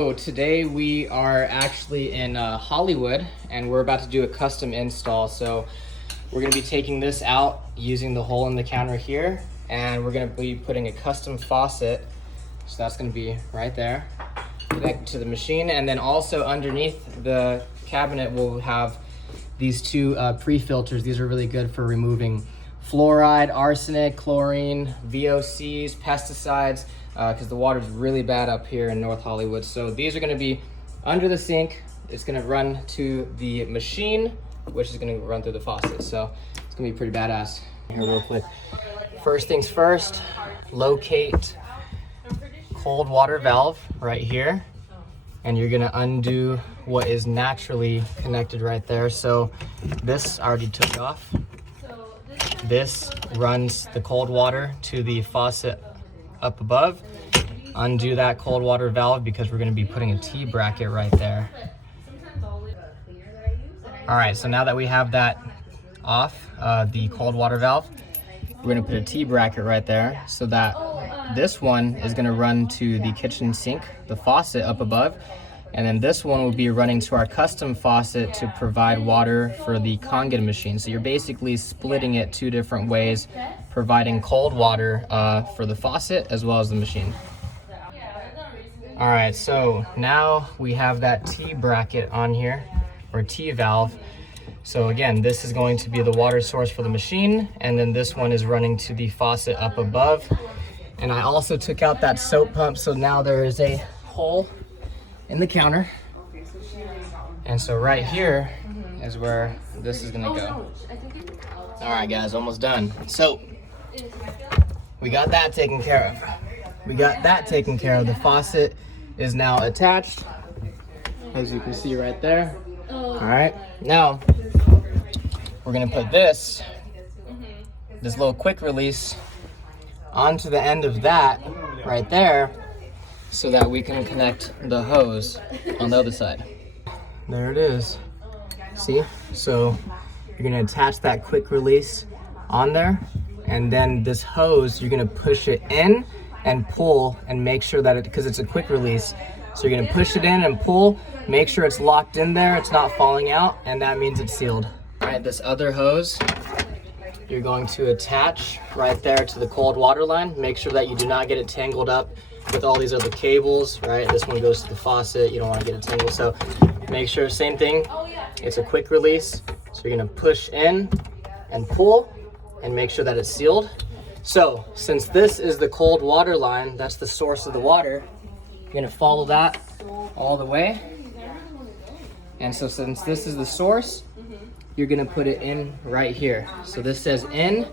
So today we are actually in Hollywood and we're about to do a custom install. So we're going to be taking this out using the hole in the counter here, and we're going to be putting a custom faucet. So that's going to be right there, connected to the machine. And then also underneath the cabinet we'll have these two pre-filters. These are really good for removing fluoride, arsenic, chlorine, VOCs, pesticides, because the water's really bad up here in North Hollywood. So these are going to be under the sink. It's going to run to the machine, which is going to run through the faucet. So it's going to be pretty badass. Here real quick. First things first, locate cold water valve right here, and you're going to undo what is naturally connected right there. So this I already took off. This runs the cold water to the faucet up above. Undo that cold water valve because we're going to be putting a T-bracket right there. All right, so now that we have that off, the cold water valve, we're going to put a T-bracket right there so that this one is going to run to the kitchen sink, the faucet up above, and then this one will be running to our custom faucet to provide water for the Kangen machine. So you're basically splitting it two different ways, providing cold water for the faucet as well as the machine. All right, so now we have that T-bracket on here, or T-valve. So again, this is going to be the water source for the machine, and then this one is running to the faucet up above. And I also took out that soap pump, so now there is a hole in the counter. And so right here is where this is gonna go. All right guys, almost done. So we got that taken care of. The faucet is now attached, as you can see right there. All right, now we're gonna put this little quick release onto the end of that right there, so that we can connect the hose on the other side. There it is. See? So you're gonna attach that quick release on there, and then this hose, you're gonna push it in and pull and make sure that because it's a quick release, so you're gonna push it in and pull, make sure it's locked in there, it's not falling out, and that means it's sealed. All right, this other hose, you're going to attach right there to the cold water line. Make sure that you do not get it tangled up with all these other cables, right? This one goes to the faucet. You don't want to get it tangled. So make sure, same thing. It's a quick release. So you're going to push in and pull and make sure that it's sealed. So since this is the cold water line, that's the source of the water, you're going to follow that all the way. And so since this is the source, you're going to put it in right here. So this says in,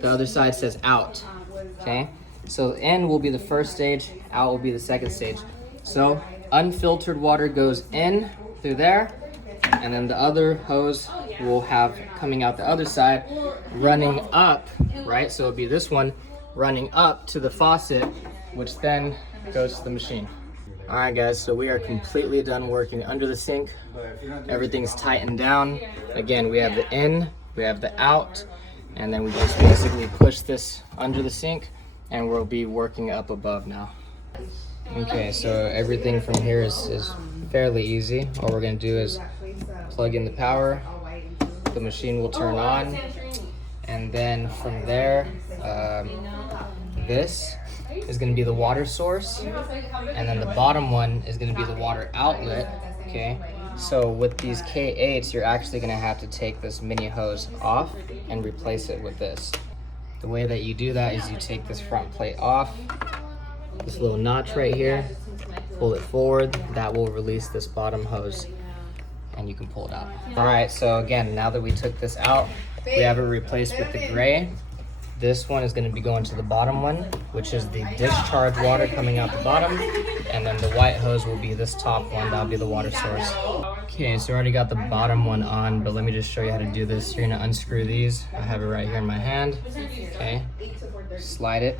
the other side says out, okay? So in will be the first stage, out will be the second stage. So unfiltered water goes in through there, and then the other hose will have coming out the other side, running up, right? So it'll be this one running up to the faucet, which then goes to the machine. All right guys, so we are completely done working under the sink. Everything's tightened down. Again, we have the in, we have the out, and then we just basically push this under the sink, and we'll be working up above now. Okay, so everything from here is fairly easy. All we're gonna do is plug in the power, the machine will turn on, and then from there, this is gonna be the water source, and then the bottom one is gonna be the water outlet, okay? So with these K8s, you're actually gonna have to take this mini hose off and replace it with this. The way that you do that is you take this front plate off, this little notch right here, pull it forward, that will release this bottom hose, and you can pull it out. All right, so again, now that we took this out, we have it replaced with the gray. This one is going to be going to the bottom one, which is the discharge water coming out the bottom, and then the white hose will be this top one, that'll be the water source. Okay, so I already got the bottom one on, but let me just show you how to do this. You're going to unscrew these. I have it right here in my hand. Okay, slide it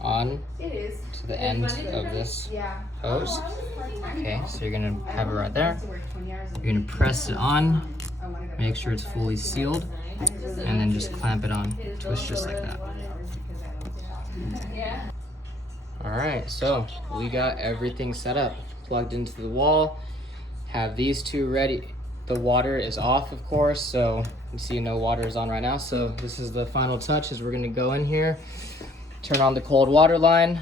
on to the end of this hose. Okay, so you're going to have it right there. You're going to press it on, make sure it's fully sealed, and then just clamp it on. Twist just like that. All right, so we got everything set up. plugged into the wall. Have these two ready. The water is off, of course, so you see no water is on right now. So this is the final touch, is we're gonna go in here, turn on the cold water line.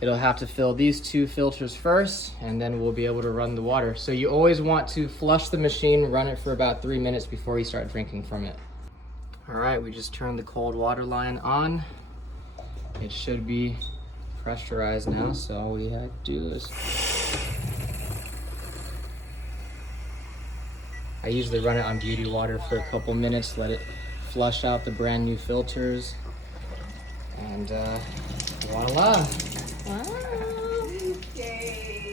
It'll have to fill these two filters first, and then we'll be able to run the water. So you always want to flush the machine, run it for about 3 minutes before you start drinking from it. All right, we just turned the cold water line on. It should be pressurized now, so all we have to do is... I usually run it on beauty water for a couple minutes, let it flush out the brand new filters, and voila. Wow. Okay.